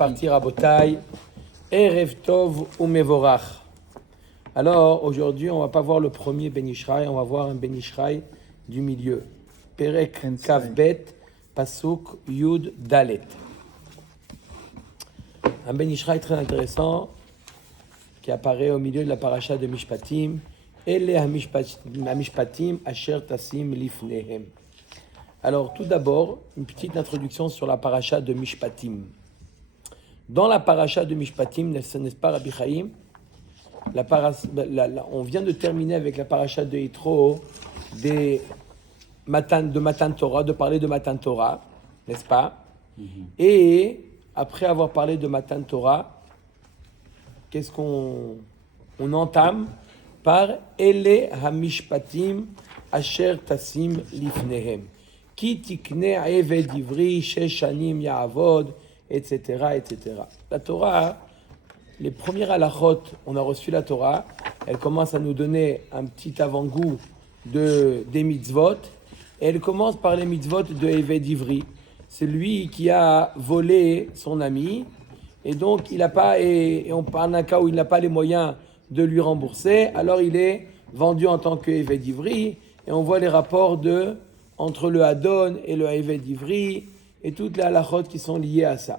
parti Rabotai, Erev Tov Umevorach. Alors, aujourd'hui, on ne va pas voir le premier Ben Ishraï, on va voir un Ben Ishraï du milieu. Perek Kavbet, Pasuk Yud Dalet. Un Ben Ishraï très intéressant qui apparaît au milieu de la paracha de Mishpatim. Ele ha-mishpatim asher tasim lifnehem. Alors, tout d'abord, une petite introduction sur la paracha de Mishpatim. Dans la paracha de Mishpatim, n'est-ce pas Rabbi Chaim, on vient de terminer avec la paracha de Yitro de Matan Torah, de parler de Matan Torah, n'est-ce pas? Et après avoir parlé de Matan Torah, qu'est-ce qu'on entame par Ele ha-mishpatim asher tasim lifnehem. Ki tikne eved ivri sheshanim ya'avod, etc., etc. La Torah, les premières halachot, on a reçu la Torah, elle commence à nous donner un petit avant-goût des mitzvot, et elle commence par les mitzvot de Eved Ivri. C'est lui qui a volé son ami, et donc il n'a pas, et on parle d'un cas où il n'a pas les moyens de lui rembourser, alors il est vendu en tant que Eved Ivri, et on voit les rapports entre le Hadon et le Eved Ivri, et toutes les halachot qui sont liées à ça.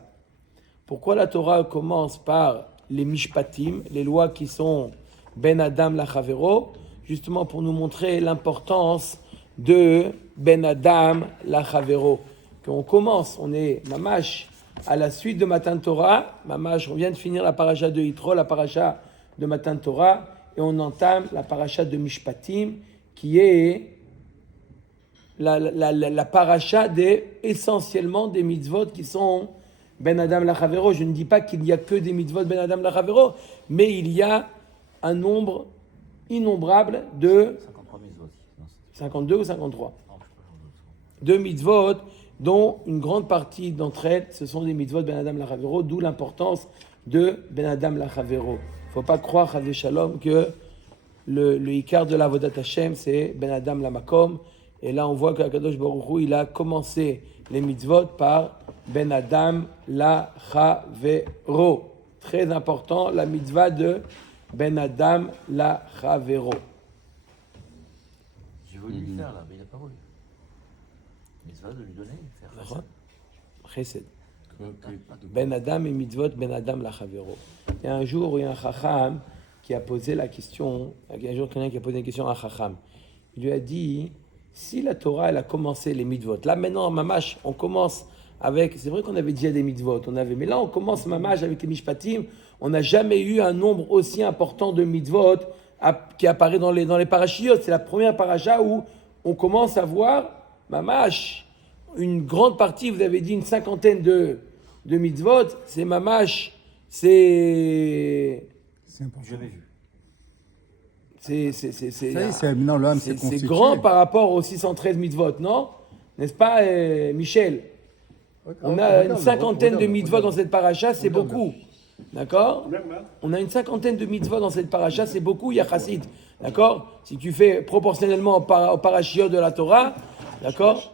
Pourquoi la Torah commence par les mishpatim, les lois qui sont ben Adam lachavero, justement pour nous montrer l'importance de ben Adam lachavero. Qu'on commence, on est mamash à la suite de Matan Torah, mamash, on vient de finir la paracha de Yitro, la paracha de Matan Torah, et on entame la paracha de Mishpatim, qui est la paracha essentiellement des mitzvot qui sont Ben Adam Lachavero. Je ne dis pas qu'il n'y a que des mitzvot Ben Adam Lachavero, mais il y a un nombre innombrable de 53 mitzvot. 52 ou 53 de mitzvot, dont une grande partie d'entre elles, ce sont des mitzvot Ben Adam Lachavero, d'où l'importance de Ben Adam Lachavero. Il ne faut pas croire, Chas Shalom, que le Ikar de l'Avodat Hashem, c'est Ben Adam Lamakom. Et là, on voit qu'Akadosh Baruch Hu, il a commencé les mitzvot par Ben Adam Lachavero. Très important, la mitzvah de Ben Adam Lachavero. J'ai voulu lui faire là, mais il n'a pas voulu. Mitzvah de lui donner, faire Chesed. Ben Adam et mitzvot Ben Adam Lachavero. Il y a un jour où il y a un Chacham qui a posé la question, il y a un jour quelqu'un qui a posé une question à un Chacham. Il lui a dit, si la Torah, elle a commencé les mitzvot, là maintenant, mamash, on commence avec, c'est vrai qu'on avait déjà des mitzvot, mais là on commence mamash avec les mishpatim, on n'a jamais eu un nombre aussi important de mitzvot qui apparaît dans les parachiotes. C'est la première paracha où on commence à voir mamash, une grande partie, vous avez dit une cinquantaine de mitzvot, c'est mamash, c'est important. Jamais vu. C'est grand par rapport aux 613 mitzvot, non? N'est-ce pas, Michel? On a une cinquantaine de mitzvot dans cette paracha, c'est beaucoup. D'accord? On a une cinquantaine de mitzvot dans cette paracha, c'est beaucoup, Yachassid. D'accord? Si tu fais proportionnellement au parachiote de la Torah, d'accord?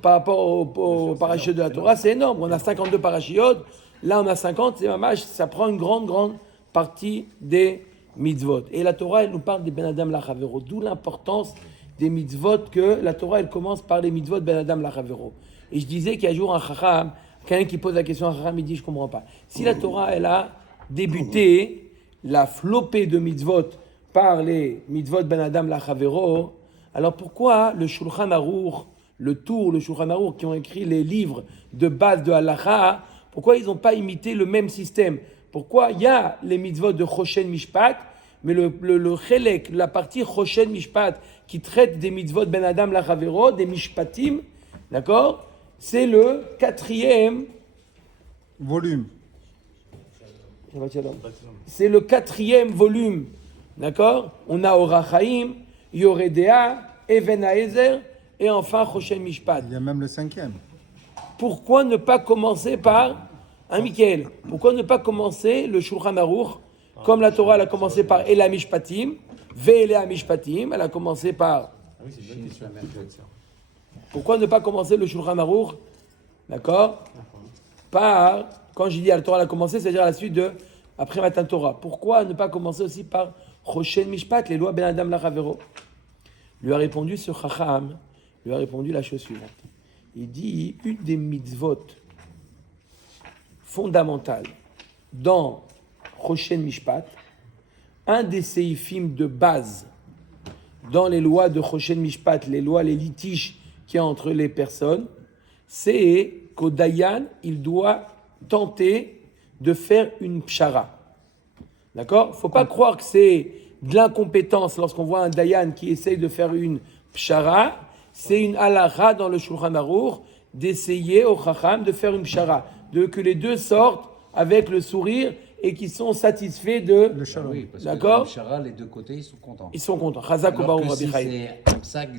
Par rapport au parachiote de la Torah, c'est énorme. On a 52 parachiotes, là on a 50, c'est mamash, ça prend une grande partie des mitzvot. Et la Torah, elle nous parle des Ben Adam Lachavero, d'où l'importance des mitzvot, que la Torah, elle commence par les mitzvot Ben Adam Lachavero. Et je disais qu'il y a un jour un Chacham, quelqu'un qui pose la question à un Chacham, il dit, je ne comprends pas. Si la Torah, elle a débuté la flopée de mitzvot par les mitzvot Ben Adam Lachavero, alors pourquoi le Shulchan Aruch, le Shulchan Aruch, qui ont écrit les livres de base de Halacha, pourquoi ils n'ont pas imité le même système? Pourquoi il y a les mitzvot de Choshen Mishpat, mais le chelek, la partie Choshen Mishpat, qui traite des mitzvot Ben Adam Lachavero, des Mishpatim, d'accord? C'est le 4e volume. C'est le 4e volume, d'accord? On a Orachaim, Yoredea, Even Haezer, et enfin Choshen Mishpat. Il y a même le 5e. Pourquoi ne pas commencer par Michael, pourquoi ne pas commencer le Shulchan Aruch comme la Torah, elle a commencé par Ela Mishpatim, Ve'elea Mishpatim, elle a commencé par. Ah oui, c'est une bonne question. Pourquoi ne pas commencer le Shulchan Aruch, d'accord, par quand je dis la Torah a commencé, c'est-à-dire à la suite de, après Matan Torah. Pourquoi ne pas commencer aussi par Choshen Mishpat, les lois Ben Adam Lachavero? Lui a répondu ce Chacham, lui a répondu la chose suivante. Il dit, une des mitzvot fondamentales dans Choshen Mishpat, un des séifim de base dans les lois de Choshen Mishpat, les lois, les litiges qu'il y a entre les personnes, c'est qu'au Dayan, il doit tenter de faire une pshara. D'accord? Il ne faut pas croire que c'est de l'incompétence lorsqu'on voit un Dayan qui essaye de faire une pshara. C'est une halakha dans le Shulchan Aruch d'essayer au Chacham de faire une pshara, de que les deux sortent avec le sourire et qui sont satisfaits de... Le shalom. Oui, parce D'accord. que le Shara, les deux côtés, ils sont contents. Ils sont contents. Chazak Alors Obaru que Rabbi si Chaim. c'est un sac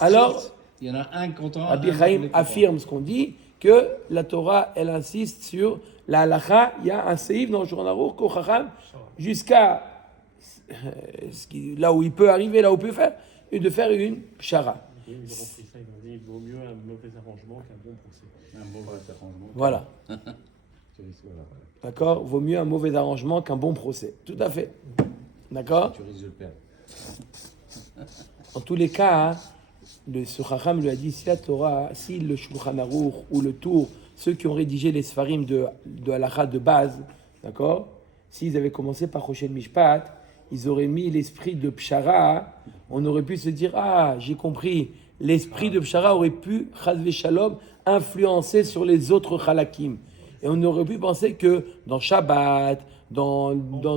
Alors, il y en a un content. Rabbi un Chaim qui est content. affirme ce qu'on dit, que la Torah, elle insiste sur la halakha. Il y a un séif dans le Shulchan Aruch qu'au Chacham, jusqu'à là où il peut arriver, là où il peut faire, et de faire une pshara. Oui, ils ont compris ça, ils ont dit il vaut mieux un mauvais arrangement qu'un bon procès. Un bon arrangement. Voilà. Tu risques, voilà. D'accord? Vaut mieux un mauvais arrangement qu'un bon procès. Tout à fait. D'accord? Tu risques de le perdre. En tous les cas, ce Chacham lui a dit, si la Torah, si le Shulchan Aruch ou le Tour, ceux qui ont rédigé les Sfarim de halakha de base, d'accord? S'ils avaient commencé par Choshen Mishpat, ils auraient mis l'esprit de Pshara, on aurait pu se dire, ah, j'ai compris, l'esprit de Pshara aurait pu, Chaz Shalom, influencer sur les autres Chalakim. Et on aurait pu penser que dans Shabbat, dans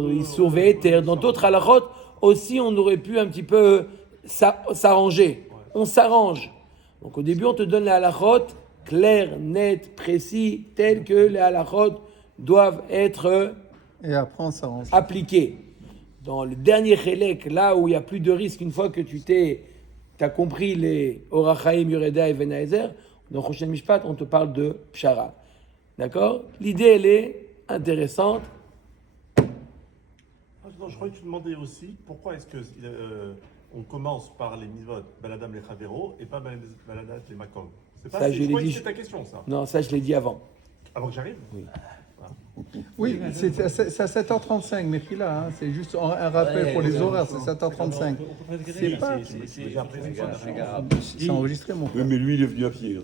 Isur Ve'eter, dans d'autres halakhot, aussi on aurait pu un petit peu s'arranger. On s'arrange. Donc au début, on te donne les halakhot clairs, nets, précis, tels que les halakhot doivent être Et après, on s'arrange. appliqués. Dans le dernier chélek, là où il n'y a plus de risque, une fois que tu as compris les Orachaim, Yureda et Venaezer, dans Choshen Mishpat, on te parle de Pshara. D'accord? L'idée, elle est intéressante. Non, je croyais que tu demandais aussi pourquoi est-ce que on commence par les mitzvot Baladam les Chavero et pas Baladat les Makom. C'est pas Ça, je l'ai croyais que dit. c'était ta question, ça. Non, ça, je l'ai dit avant. Avant que j'arrive. Oui, c'est à 7h35, mais puis là, hein, c'est juste un rappel pour les horaires, c'est 7h35. C'est pas. C'est enregistré, mon Oui, frère. mais lui, il est venu à pied. Hein.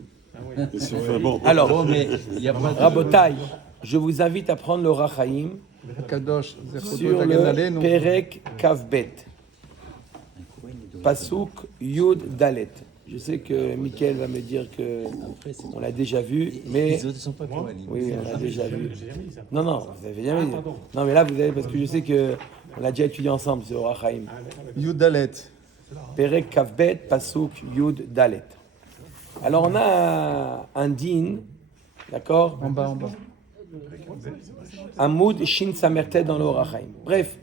Et c'est enfin, bon. Alors, Bon, mais il n'y a pas de... Rabotai, je vous invite à prendre le Rachaim Kadosh, sur le Perek Kavbet, Pasuk Yud Dalet. Je sais que Mickaël va me dire que on l'a déjà vu, mais Les autres, ils sont pas pour Ali. oui, on l'a déjà vu. J'ai jamais dit ça. Non, non, vous avez jamais dit. pardon. Non, mais là, vous avez, parce que je sais que on l'a déjà étudié ensemble, ce Rachaim. Yudalet. Perek Kavbet, Pasuk Yud Dalet. Alors, on a un din, d'accord? En bas. Amoud Shin Samertet dans le Orachaim. Bref,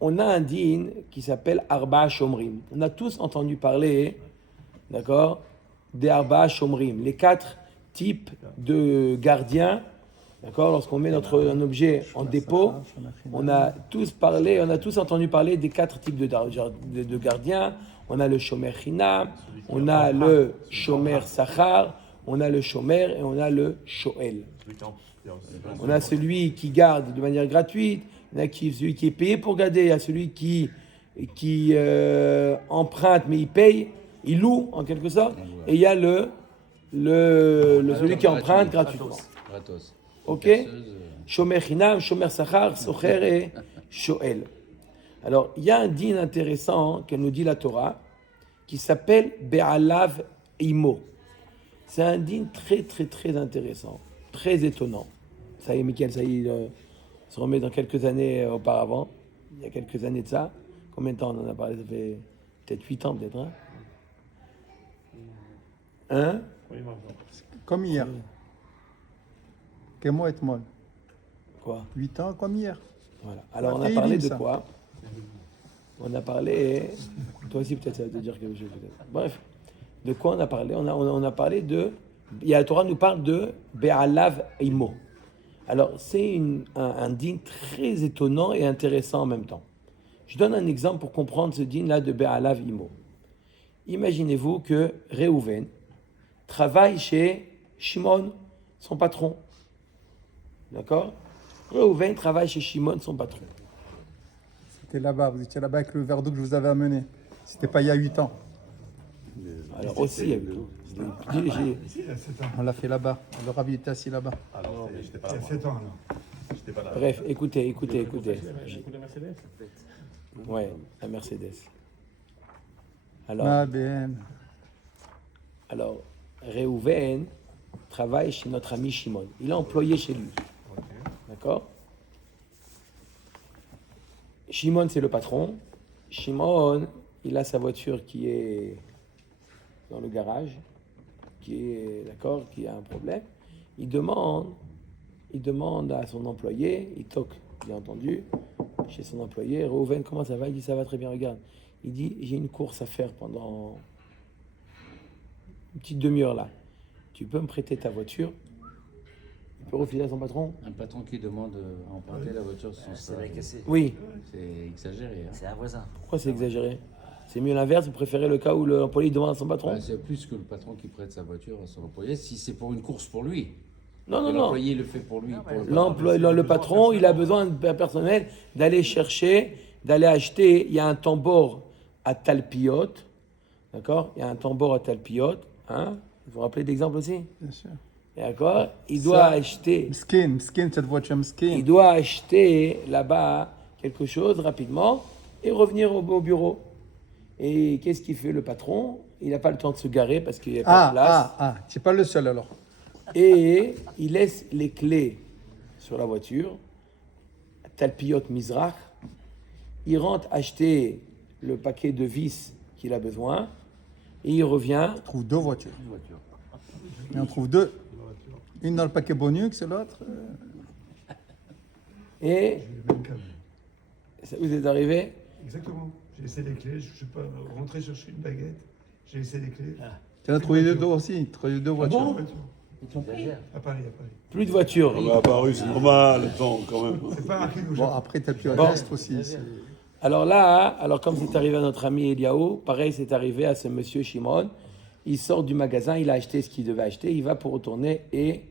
on a un din qui s'appelle Arba Shomrim. On a tous entendu parler, d'accord, des Arba Shomrim, les 4 types de gardiens, d'accord, lorsqu'on met un objet en dépôt, on a tous entendu parler des 4 types de gardiens. On a le Shomer Chinam, on a le Shomer Sachar, on a le Shomer et on a le Shoel. On a celui qui garde de manière gratuite, il y en a celui qui est payé pour garder, il y a celui qui emprunte mais il paye, il loue en quelque sorte, et il y a celui qui emprunte gratuitement. Gratos. Ok? Shomer Chinam, Shomer Sachar, Socher et Shoel. Alors, il y a un din intéressant que nous dit la Torah qui s'appelle Be'alav Imo. C'est un din très, très, très intéressant, très étonnant. Ça y est, Mickaël, ça y est, il se remet dans quelques années auparavant. Il y a quelques années de ça. Combien de temps on en a parlé? Ça fait peut-être 8 ans, peut-être. Hein? Oui, maintenant. Comme hier. Quel mois est molle? Quoi? 8 ans comme hier. Voilà. Alors, on a Télim, parlé de ça. quoi? On a parlé... Toi aussi, peut-être, ça va te dire quelque chose, peut-être. Bref. De quoi on a parlé? On a parlé de... La Torah nous parle de Be'alav Imo. Alors, c'est un din très étonnant et intéressant en même temps. Je donne un exemple pour comprendre ce din-là de Be'alav Imo. Imaginez-vous que Réhouven travaille chez Shimon, son patron. D'accord? Reuven travaille chez Shimon, son patron. C'était là-bas, vous étiez là-bas avec le verre d'eau que je vous avais amené. C'était pas il y a 8 ans. Alors aussi, avec On l'a fait là-bas. Le Rav était assis là-bas. Alors, j'étais pas là. J'étais pas là. Bref, écoutez. Ouais, la Mercedes. Ma BM. Alors, Reuven travaille chez notre ami Shimon. Il est employé chez lui. D'accord? Shimon, c'est le patron. Shimon, il a sa voiture qui est dans le garage, qui a un problème. Il demande à son employé, il toque, bien entendu, chez son employé. Reuven, comment ça va? Il dit, ça va très bien, regarde. Il dit, j'ai une course à faire pendant une petite demi-heure là. Tu peux me prêter ta voiture? Il peut refuser à son patron? Un patron qui demande à emprunter la voiture sans C'est vrai que c'est. Oui. C'est exagéré. Hein. C'est un voisin. Pourquoi c'est exagéré? C'est mieux l'inverse, vous préférez le cas où l'employé demande à son patron? Bah, c'est plus que le patron qui prête sa voiture à son employé, si c'est pour une course pour lui. Non. L'employé le fait pour lui. Le patron, il a besoin d'un personnel d'aller acheter. Il y a un tambour à Talpiot. D'accord? Il y a un tambour à Talpiot. Hein? Vous vous rappelez d'exemple aussi? Bien sûr. D'accord? Il doit acheter. Mskin, cette voiture Mskin. Il doit acheter là-bas quelque chose rapidement et revenir au bureau. Et qu'est-ce qu'il fait le patron? Il n'a pas le temps de se garer parce qu'il n'y a pas de place. Tu n'es pas le seul alors. Et il laisse les clés sur la voiture, Talpiot Mizrach. Il rentre acheter le paquet de vis qu'il a besoin et il revient. On trouve 2 voitures. Et on trouve 2. Une dans le paquet Bonux et l'autre. Et ça vous est arrivé? Exactement. J'ai laissé les clés, je ne suis pas rentré chercher une baguette. J'ai laissé les clés. Tu en as trouvé 2 aussi. Trouvé 2 voitures. Bon, Tu exagères. à Paris. Plus de voiture. On a apparu, c'est normal, attends, quand même. C'est pas un crime. Bon, après, tu as pu à Bon. l'Est aussi. Alors comme c'est arrivé à notre ami Eliaou, pareil, c'est arrivé à ce monsieur Shimon. Il sort du magasin, il a acheté ce qu'il devait acheter, il va pour retourner et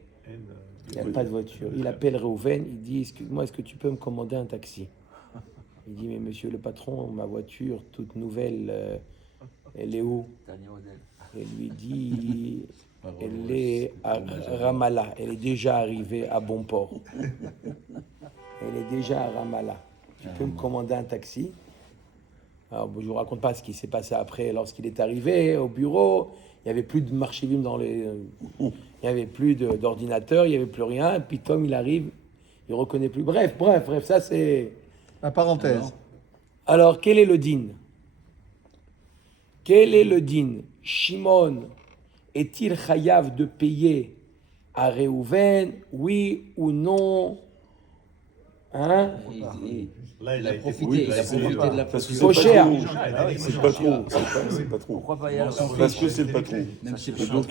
il n'y a pas de voiture. Il appelle Reuven, il dit, excuse-moi, est-ce que tu peux me commander un taxi? Il dit, mais monsieur le patron, ma voiture toute nouvelle, elle est où? Dernier modèle. Et lui dit, elle est à Ramallah, elle est déjà arrivée à bon port. Elle est déjà à Ramallah. Tu peux me commander un taxi? Alors, je ne vous raconte pas ce qui s'est passé après lorsqu'il est arrivé au bureau. Il n'y avait plus de marchivim il n'y avait plus d'ordinateur, il n'y avait plus rien. Et puis Tom, il arrive, il ne reconnaît plus. Bref, ça c'est... La parenthèse. Alors, quel est le din? Quel est le din? Shimon est-il chayav de payer à Reuven, oui ou non? Hein? Là, Il a été profité, oui, il a profité de la Parce que Trop c'est cher. C'est le patron, c'est le patron. Pourquoi pas y aller? Parce que c'est le patron. Même si Et donc,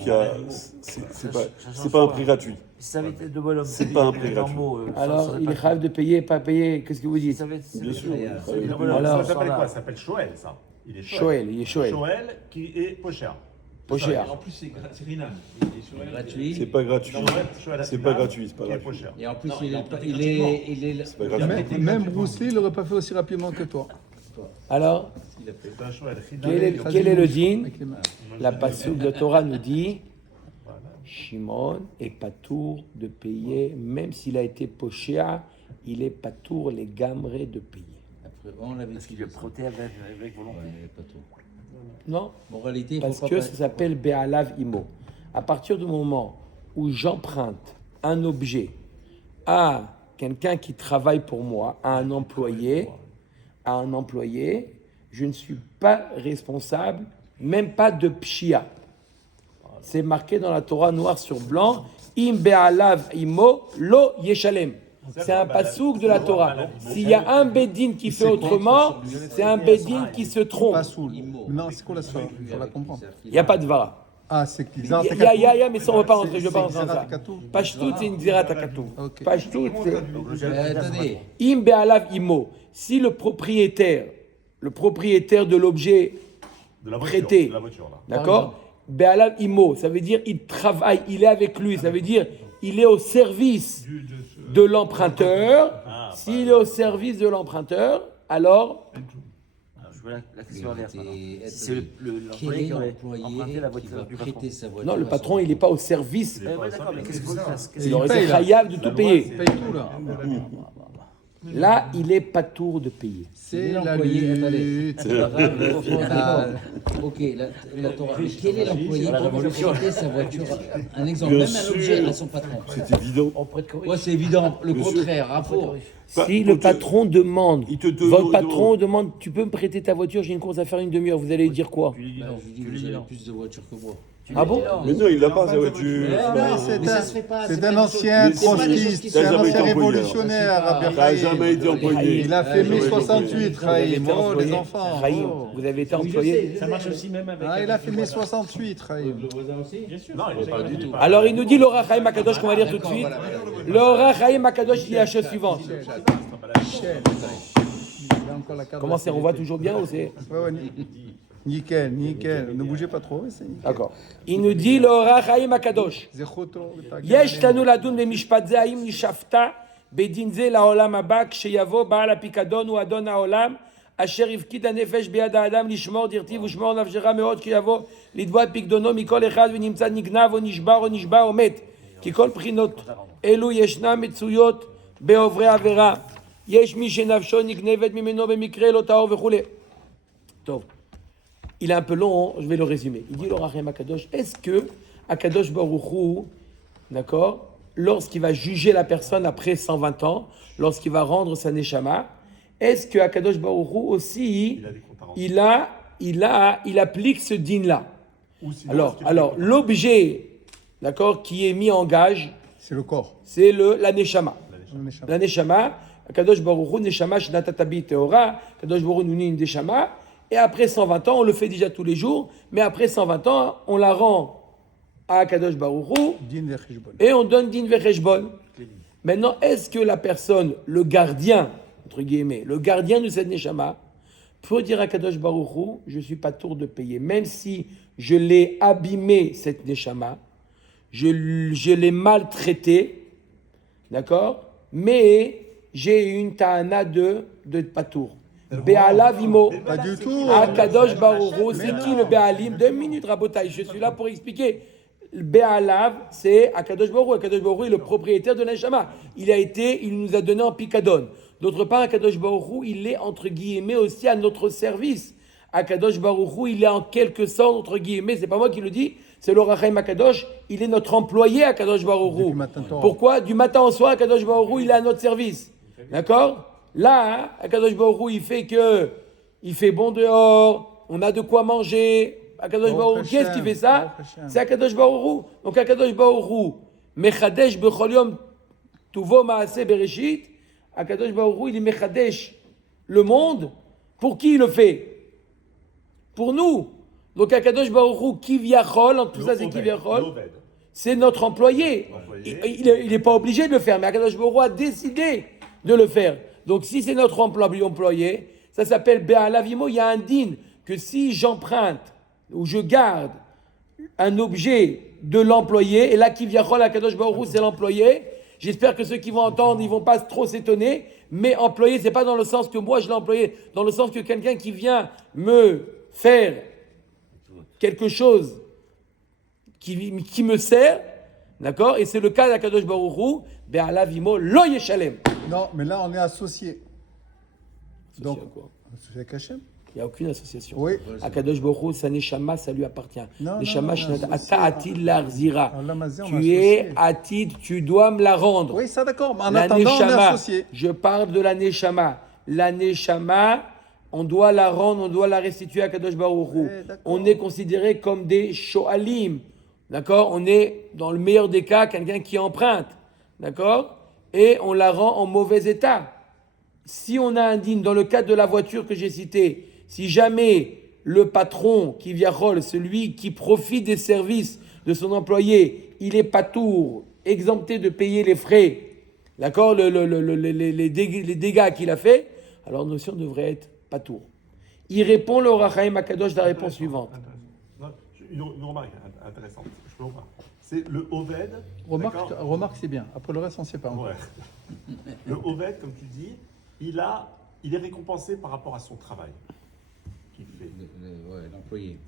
c'est pas un prix gratuit. Si ça avait été de bonhomme, C'est pas un prix gratuit. Alors, il est chayav de payer, pas payer. Qu'est-ce que vous dites? Bien sûr. Alors, Ça s'appelle quoi? Ça s'appelle Shoel, ça. Il est Shoel, il est Shoel. Shoel qui est pas cher. Pas cher. En plus, c'est Rinam. gratuit. C'est pas gratuit. C'est pas gratuit, c'est pas Qui est gratuit. pas cher. Et en plus, Non, il il a est C'est pas gratuit. Même Bruce Lee, il aurait pas fait aussi rapidement que toi. Alors, C'est un Shoel. quel est le din? Avec les mains. La passouk de Torah nous dit Shimon est patour de payer, même s'il a été pochéa, il est patour les gamrés de payer. Après, on l'avait Parce qu'il est protégé avec volonté. Ouais, pas tout. Non, En réalité, il parce faut que pas. ça s'appelle Be'alav Imo. À partir du moment où j'emprunte un objet à quelqu'un qui travaille pour moi, à un employé, je ne suis pas responsable, même pas de pshia. C'est marqué dans la Torah noir sur blanc, Im Be'alav Imo lo yeshalem. C'est un passouk de la Torah. S'il y a un bédine qui fait autrement, c'est un bédine qui se trompe. Pas saoul. Non, c'est quoi la soirée? Il faut la comprendre. Il n'y a pas de vara. Ah, c'est qu'ils Il y a, mais ça, on ne va pas rentrer, je ne vais pas rentrer dans ça. Pashtout, c'est une zera takatou. Ok. Pashtout, c'est... Attendez, Im be'alav imo. Si le propriétaire de l'objet De la voiture. prêté, De la voiture, là. d'accord? Be'alav imo, ça veut dire il travaille, il est avec lui, ça veut dire il est au service de l'emprunteur. Ah, S'il est au service de l'emprunteur, alors Alors, je vois la question inverse maintenant. Et Si c'est quel l'employé est qui aurait l'employé emprunté la qui voiture va du patron. prêter sa voiture non, le à son patron, il n'est pas au service. Il est pas Ouais, d'accord, mais qu'est-ce qu'il faut qu'il fasse Il aurait paye, été là. chayav de tout payer. Il paye tout là. Là, il est pas tour de payer. C'est la l'employé, attendez. lutte. Ok, la Torah. Mais quel est l'employé la qui va révolution. prêter sa voiture un exemple, Bien même un sûr. objet à son patron? C'est évident. Ouais, c'est évident. Le Bien sûr. contraire, rapport. Si le patron demande, il te votre patron demande, tu peux me prêter ta voiture, j'ai une course à faire une demi-heure, vous allez lui dire quoi? Tu lui dis non. Je dis, vous avez plus de voitures que moi. Ah bon? Mais non, il n'a pas sa voiture. Mais ça se fait pas. C'est pas un des ancien choses- c'est pas des choses trotskiste, qui c'est sont- un jamais ancien été employé, révolutionnaire. alors. Rabbi Ça n'a Chaim. jamais été employé. Il a fait mai 68, Vous avez été Raïm. Oh, employé. les enfants. Raïm, Oh. vous avez été employé. Ça marche aussi même avec. Ah, il a fait mai 68, Raïm. Le voisin aussi Bien sûr. Non, il n'est pas du tout. Alors il nous dit l'Ora Chaim Akadosh qu'on va lire tout de suite. L'Ora Chaim Akadosh dit la chose suivante. Il a encore la carte Comment de c'est, on voit toujours bien ou c'est? Ouais, ouais, nickel, nickel. Ne bougez pas trop, c'est nickel. D'accord. Il nous dit l'Ora Chaim Akadosh. Zechoto, יש לנו לדון במשפט זה האם נשפטה בדין זה לעולם הבא כשיבוא בעל הפיקדון הוא אדון העולם אשר הפקיד הנפש ביד האדם לשמור דרתיו ושמור נפשך מאוד כשיבוא לתבוע את פיקדונו מכל אחד ונמצא נגנב או נשבר או מת כי כל בחינות אלו ישנם מצויות בעוברי עבירה יש מי שנפשו נגנבת ממנו במקרה לא טהור וכולי. טוב. Il est un peu long, je vais le résumer. Il dit l'Orachem Akadosh, est-ce que Akadosh Baruch Hu, d'accord, lorsqu'il va juger la personne après 120 ans, lorsqu'il va rendre sa Neshama, est-ce que Akadosh Baruch Hu aussi, il applique ce din-là? Ou sinon, Alors, est-ce qu'il fait- l'objet, d'accord, qui est mis en gage, C'est le corps. c'est la Neshama. On échappe. La Neshama, Akadosh Baruch Hu, Neshama, Shnatatabi Teora, Akadosh Baruch Hu nous dit une Neshama, et après 120 ans, on le fait déjà tous les jours, mais après 120 ans, on la rend à Akadosh Baruch Hu, Din vechishbon. et on donne din vecheshbon. Maintenant, est-ce que la personne, le gardien, entre guillemets, le gardien de cette Neshama, peut dire à Kadosh Baruch Hu, je ne suis pas tour de payer, même si je l'ai abîmé, cette Neshama, je l'ai maltraité, d'accord, mais j'ai une ta'ana de patour. Be'ala vimo. Pas du tout. Akadosh Baruch Hu, c'est qui le Be'alim? 2 minutes, Rabotai, je suis là pour expliquer. Le Be'alav, c'est Akadosh Baruch Hu. Akadosh Baruch Hu est le propriétaire de l'Neshama. Il nous a donné en picadon. D'autre part, Akadosh Baruch Hu, il est entre guillemets aussi à notre service. Akadosh Baruch Hu, il est en quelque sorte entre guillemets, c'est pas moi qui le dis, c'est l'Orachem Akadosh, il est notre employé Akadosh Baruch Hu. Depuis matin au soir. Pourquoi? Du matin au soir, Akadosh Baruch Hu, il est à notre service. D'accord? Là, hein, Akadosh Baruch Hu, il fait bon dehors, on a de quoi manger. Akadosh Baruch Baruch Hu, qui est-ce qui Hashem, fait ça? Baruch Hashem. C'est Akadosh Baruch Hu. Donc Akadosh Baruch Hu, Mechadesh bechol yom tuvo maaseh bereshit. Akadosh Baruch Hu, il est Mechadesh le monde. Pour qui il le fait? Pour nous. Donc Akadosh Baruch Hu, Kivyachol, en tout ça c'est Kivyachol, L'Oved. c'est notre employé. Il n'est pas obligé de le faire, mais Akadosh Baruch Hu a décidé de le faire. Donc si c'est notre employé, ça s'appelle Be'alavimo, il y a un din que si j'emprunte ou je garde un objet de l'employé, et là qui vient Akadosh Baruch Hu, c'est l'employé, j'espère que ceux qui vont entendre, ils vont pas trop s'étonner, mais employé, c'est pas dans le sens que moi je l'ai employé, dans le sens que quelqu'un qui vient me faire quelque chose qui me sert, d'accord, et c'est le cas d'Akadosh Baruch Hu, Be'alavimo lo yeshalem. Non, mais là, on est associés. Donc, à quoi? associé avec Hachem. Il n'y a aucune association. Oui. Akadosh Baruch Hu, sa Neshama, ça lui appartient. Non, Neshama, non, non, Ata atid l'arzira. Alors là, Mazé, on est Tu es associés. atid, tu dois me la rendre. Oui, ça d'accord. Mais en La attendant, on est Neshama, associés. je parle de la Neshama. La Neshama, on doit la rendre, on doit la restituer à Kadosh Baruch Hu. d'accord. On est considéré comme des shoalim. D'accord? On est, dans le meilleur des cas, quelqu'un qui emprunte. D'accord? Et on la rend en mauvais état. Si on a un digne, dans le cadre de la voiture que j'ai cité, si jamais le patron qui viachol, celui qui profite des services de son employé, il est patour, exempté de payer les frais, d'accord, les dégâts qu'il a fait, alors notion devrait être patour. Il répond le Orachaim Akadosh de la réponse suivante. Non, une remarque intéressante. Je peux remarquer. C'est le Oved. Remarque, d'accord. remarque, c'est bien. Après le reste, on ne sait pas. Ouais. Le Oved, comme tu dis, il est récompensé par rapport à son travail qu'il fait. L'employé.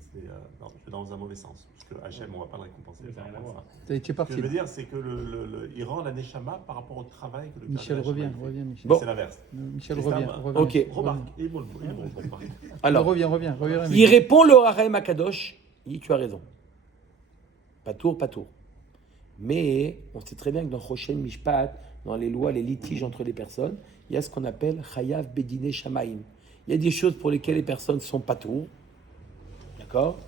Non, c'est dans un mauvais sens. Parce que Hachem, on ne va pas le récompenser. par rapport à ça. Tu es Ce que parti. je veux dire, c'est que il rend la Neshama par rapport au travail que le Michel, Père reviens, Neshama fait. reviens, Michel. Bon. C'est l'inverse. Michel, C'est reviens. ça, reviens. Ok. Remarque, il est bon, remarque. Alors, reviens. il répond le Haraim Akadosh, il dit tu as raison. Pas tour. Mais on sait très bien que dans Choshen Mishpat, dans les lois, les litiges entre les personnes, il y a ce qu'on appelle Chayav Bedine Shamaim. Il y a des choses pour lesquelles les personnes sont pas tour. D'accord?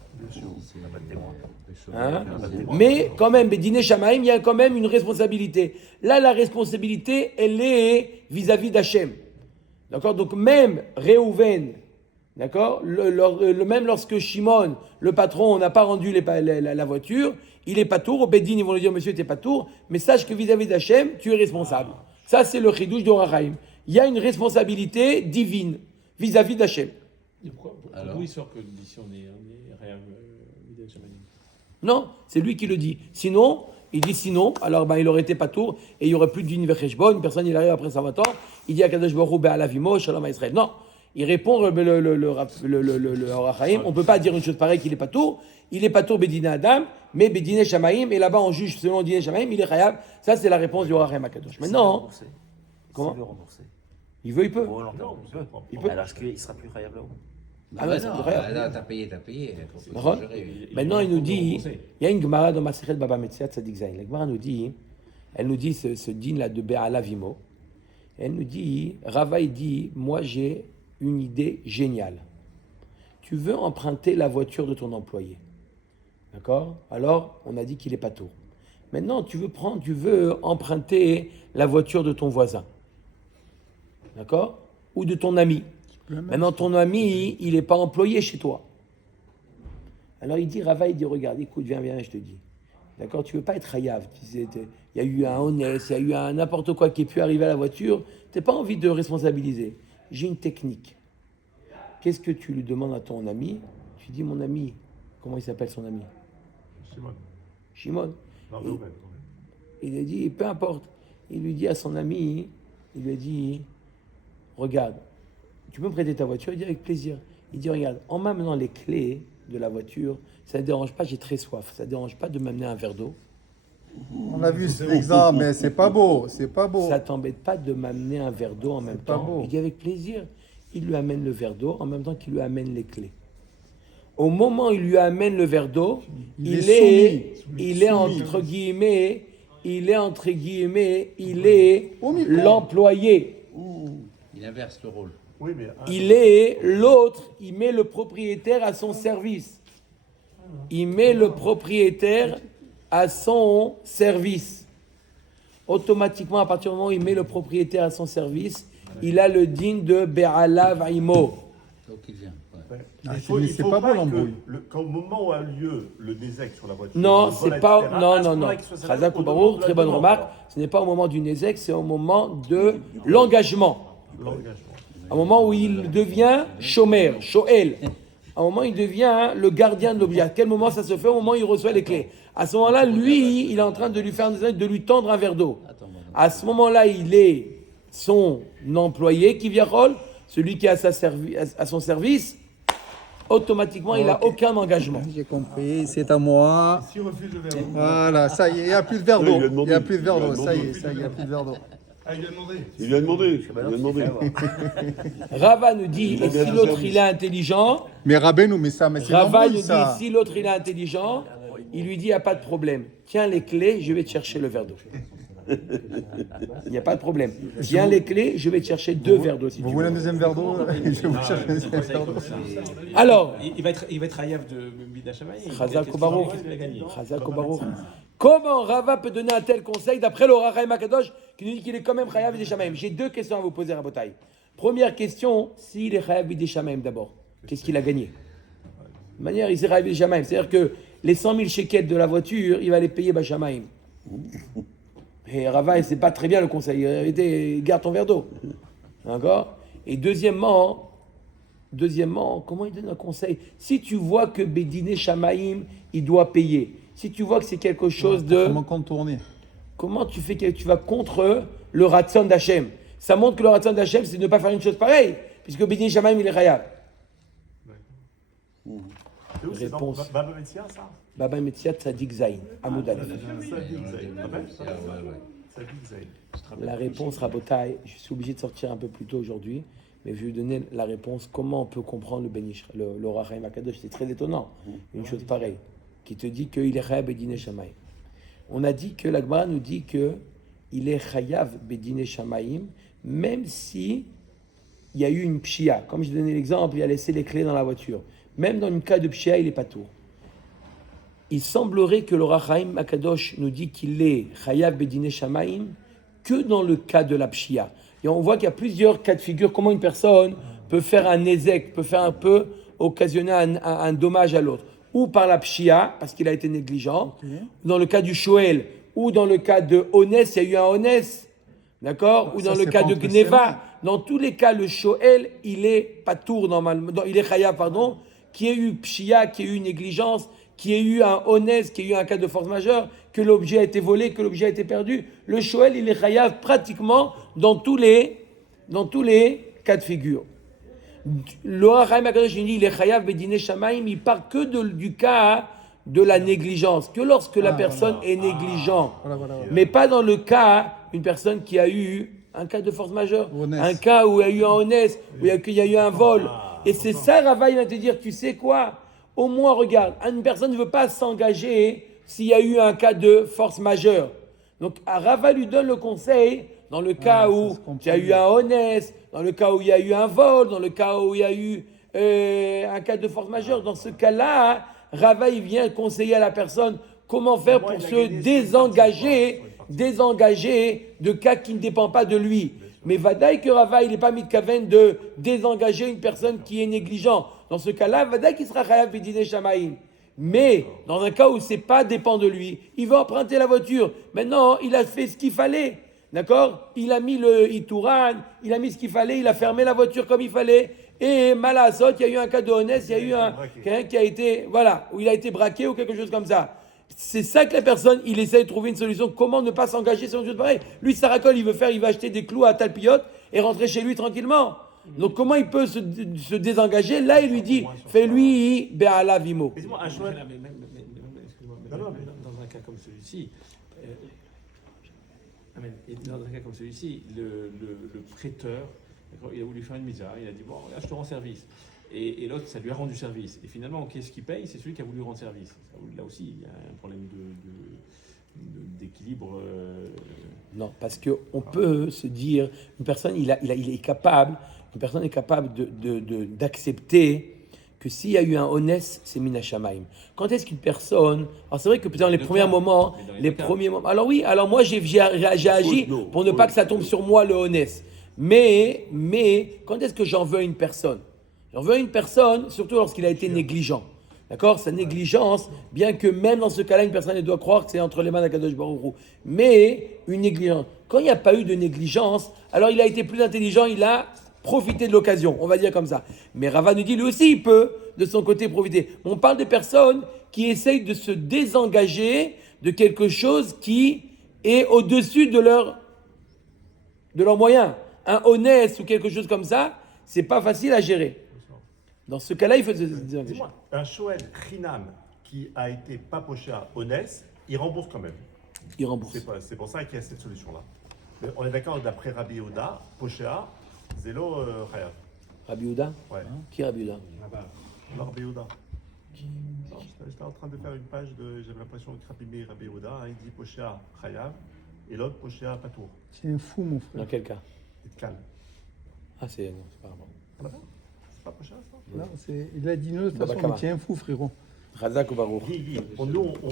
Hein? Mais quand même, Bedine Shamaim, il y a quand même une responsabilité. Là, la responsabilité, elle est vis-à-vis d'Hachem. D'accord? Donc même Réhouven, d'accord? Même lorsque Shimon, le patron, n'a pas rendu la voiture, il est pas tour. Au Bedin, ils vont lui dire, monsieur, t'es pas tour, mais sache que vis-à-vis d'Hachem, tu es responsable. Ça, c'est le chidouche d'Orachaim. Il y a une responsabilité divine vis-à-vis d'Hachem. Pourquoi Alors d'où il sort que d'ici on est rien Midei Shamaim? Non, c'est lui qui le dit. Sinon, il dit sinon, alors il aurait été pas tour et il y aurait plus d'une Vecheshbon, une personne, il arrive après 120 ans, il dit à Kadosh Baruch Hu Be'alavimo, Shalom à Israël. Non, il répond le Orachaim, on ne peut pas dire une chose pareille qu'il est pas tour. Il est pas tour Bedine Adam, mais Bedine Shamaim, et là-bas on juge selon Bedine Shamaim, il est Chayab. Ça, c'est la réponse du Orachaim à Kadosh. Maintenant, comment? S'il veut rembourser. Il veut, il peut. Volontairement, Il peut. Alors, est-ce qu'il sera plus khayab là-haut? Ah ouais, c'est non, vrai. t'as payé. Faut D'accord. gérer. Maintenant, il nous dit, il y a une Gemara dans Masechet Baba Metzia Tzadik Zayin. La Gemara nous dit, elle nous dit ce din là de Be'ala Vimo. Elle nous dit, Rava il dit, moi j'ai une idée géniale. Tu veux emprunter la voiture de ton employé, d'accord? Alors, on a dit qu'il est pas tour. Maintenant, tu veux emprunter la voiture de ton voisin, d'accord? Ou de ton ami. Maintenant, ton ami, il n'est pas employé chez toi. Alors, il dit, Rava, il dit, regarde, écoute, viens, je te dis. D'accord? Tu ne veux pas être hayav. Il y a eu un honnête, il y a eu un n'importe quoi qui est pu arriver à la voiture. Tu n'as pas envie de responsabiliser. J'ai une technique. Qu'est-ce que tu lui demandes à ton ami? Tu dis, mon ami, comment il s'appelle son ami? Shimon. Non, Reuven. Il a dit, peu importe. Il lui dit à son ami, il lui a dit, regarde, tu peux me prêter ta voiture? Il dit, avec plaisir. Il dit, regarde, en m'amenant les clés de la voiture, ça ne dérange pas, j'ai très soif. Ça ne dérange pas de m'amener un verre d'eau? On a vu cet exemple, mais c'est pas beau. Ça t'embête pas de m'amener un verre d'eau en même pas temps? beau. Il dit, avec plaisir. Il lui amène le verre d'eau en même temps qu'il lui amène les clés. Au moment où il lui amène le verre d'eau, il est entre guillemets, il est l'employé. Il inverse le rôle. Oui, mais Il est l'autre, il met le propriétaire à son service. Il met le propriétaire à son service. Automatiquement, à partir du moment où il met le propriétaire à son service, il a le digne de Be'ala Vaimo. Donc il vient. Ouais. Ah, il faut c'est pas bon l'embrouille. qu'au moment où a lieu le Nézek sur la voiture, Non, le c'est vol, pas. etc., Non, à ce non, non. moment-là, qu'il soit salaire, Chazak au ou moment Barour, de la très bonne demande, remarque. quoi. Ce n'est pas au moment du Nézek, c'est au moment de l'engagement. L'engagement. À un moment où il devient Shomer, Shoel. À un moment où il devient le gardien de l'objet. À quel moment ça se fait? Au moment où il reçoit les clés. À ce moment-là, lui, il est en train de lui faire de lui tendre un verre d'eau. À ce moment-là, il est son employé qui vient rôle, celui qui est à son service. Automatiquement, il n'a aucun engagement. J'ai compris, c'est à moi. S'il refuse le verre, Voilà, ça y est, il n'y a plus de verre d'eau. il lui a demandé. Il n'y a plus de verre Il lui a d'eau, ça y est, demandé. il n'y a plus de verre d'eau. il lui a demandé. Il lui a demandé. Il lui a demandé. Rava nous dit, et si l'autre il est intelligent, Mais Rabbeinu, mais c'est Rava nous l'embrouille, dit, ça. si l'autre il est intelligent, il lui dit, il n'y a pas de problème. Tiens les clés, je vais te chercher le verre d'eau. Il n'y a pas de problème. Tiens les clés, je vais te chercher 2 verres d'eau si tu Vous voulez un veux. deuxième verre d'eau? Je vais vous chercher un deuxième verre d'eau. Alors, Il va être Hayav de Midei Shamaim. Chazak ou Baruch. Il a gagné. Chazak ou Baruch. Comment Rava peut donner un tel conseil d'après le Rachaim Akadosh qui nous dit qu'il est quand même Chayav Midei Shamaim? J'ai 2 questions à vous poser, Rabotai. Première question, s'il est Chayav Midei Shamaim d'abord, qu'est-ce qu'il a gagné? De manière, il s'est Chayav Midei Shamaim. C'est-à-dire que les 100 000 shekels de la voiture, il va les payer Bashamaim. Et Rava, il sait pas très bien le conseil. Garde ton verre d'eau. D'accord? Et deuxièmement, comment il donne un conseil? Si tu vois que Bedine Shamaim, il doit payer. Si tu vois que c'est quelque chose de... Comment contourner? Comment tu fais que tu vas contre le ratson d'Hachem? Ça montre que le ratson d'Hachem, c'est de ne pas faire une chose pareille, puisque Bédin Shamaim, il est Chayav. C'est où, c'est dans Réponse. Baba Metzia, ça? Baba Metziat Tzadik Zayin, Amoud Aleph. Sadik Zayn. Sadik Zayn. La réponse, Rabotai, je suis obligé de sortir un peu plus tôt aujourd'hui, mais je vais vous donner la réponse. Comment on peut comprendre le Rach Haim Akadosh? C'est très étonnant, une chose pareille, qui te dit qu'il est Chayav Bedine Shamaim. On a dit que la Gemara nous dit que il est Chayav Bedine Shamaim, même si il y a eu une pshia. Comme j'ai donné l'exemple, il a laissé les clés dans la voiture. Même dans une cas de pshia, il n'est pas tour. Il semblerait que le Rach Haim Akadosh nous dit qu'il est Chayav Bedine Shamaim que dans le cas de la pshia. Et on voit qu'il y a plusieurs cas de figure, comment une personne peut faire un nézek, peut faire un peu occasionner un dommage à l'autre. Ou par la pshia, parce qu'il a été négligent, dans le cas du shoel, ou dans le cas de honest, il y a eu un honest, d'accord, ou dans le cas de gneva. Dans tous les cas, le shoel, il est patour normalement, il est chayav, pardon, qui ait eu pshia, qui ait eu négligence, qui ait eu un honest, qui ait eu un cas de force majeure, que l'objet a été volé, que l'objet a été perdu. Le shoel, il est chayav pratiquement dans tous les cas de figure. Le Rach Haim Akadosh, il est chayav bedine shamaim, il parle que du cas de la négligence, que lorsque la personne est négligente, mais pas dans le cas une personne qui a eu un cas de force majeure, un cas où il y a eu un honnête, où il y a eu un vol. Et c'est ça, Rava, il va te dire, tu sais quoi? Au moins, regarde, une personne ne veut pas s'engager s'il y a eu un cas de force majeure. Donc, Rava lui donne le conseil, dans le cas où il y a eu un honnête, dans le cas où il y a eu un vol, dans le cas où il y a eu un cas de force majeure. Dans ce cas-là, Rava, il vient conseiller à la personne comment faire pour se désengager de cas qui ne dépendent pas de lui. Mais Vadaï que Rava, il n'est pas mis de kaven de désengager une personne qui est négligente. Dans ce cas-là, Vadaï qui sera chayav bedine shamaim. Mais dans un cas où c'est pas dépend de lui, il va emprunter la voiture. Maintenant, il a fait ce qu'il fallait. D'accord? Il a mis le Itouran, il a mis ce qu'il fallait, il a fermé la voiture comme il fallait. Et Malasot, il y a eu un cas de honnête, il y a eu quelqu'un qui a été, voilà, où il a été braqué ou quelque chose comme ça. C'est ça que la personne, il essaie de trouver une solution. Comment ne pas s'engager sur une chose pareille? Lui, Saracol, il va acheter des clous à Talpiot et rentrer chez lui tranquillement. Donc, comment il peut se désengager? Là, il lui dit, fais-lui Be'ala Vimo. Excuse-moi, un chouette. Excuse-moi, mais Non, non, mais- dans un cas comme celui-ci, et dans un cas comme celui-ci, le prêteur, d'accord, il a voulu faire une misère, il a dit bon, là, je te rends service. Et l'autre, ça lui a rendu service. Et finalement, qu'est-ce qui paye? C'est celui qui a voulu rendre service. Là aussi, il y a un problème d'équilibre. Non, parce qu'on peut se dire, une personne, il est capable, une personne est capable d'accepter que s'il y a eu un honnête, c'est Mina Shamaim. Quand est-ce qu'une personne... Alors c'est vrai que peut-être dans les premiers moments, alors oui, alors moi j'ai agi pour ne pas que ça tombe sur moi le honnête. Mais quand est-ce que j'en veux à une personne? J'en veux à une personne, surtout lorsqu'il a été négligent. D'accord? Sa négligence, bien que même dans ce cas-là, une personne elle doit croire que c'est entre les mains d'Akadosh Baruch Hu. Mais une négligence. Quand il n'y a pas eu de négligence, alors il a été plus intelligent, il a profité de l'occasion, on va dire comme ça. Mais Rava nous dit, lui aussi, il peut, de son côté, profiter. On parle de personnes qui essayent de se désengager de quelque chose qui est au-dessus de leurs moyens. Un honnête ou quelque chose comme ça, c'est pas facile à gérer. Dans ce cas-là, il faut se désengager. Dis-moi, un Shoel Chinam qui a été pas poché à honnête, il rembourse quand même. Il rembourse. C'est pour ça qu'il y a cette solution-là. Mais on est d'accord, d'après Rabbi Yehuda, Poshéa, Zélo Chayav. Rabbi Yehuda? Ouais. Qui est Rabbi Yehuda? Non, Rabbi Yehuda. Non, j'étais en train de faire une page j'avais l'impression que Rabbi Meir, Rabbi Yehuda, il dit Poshéa Chayav et l'autre Poshéa Patour. C'est un fou, mon frère. Dans quel cas? Et de calme. Ah, c'est pas grave. C'est pas Poshéa ça? Non, il a dit nous de toute façon, mais tu es un fou, frérot. Razak ou Baruch? Guy, nous on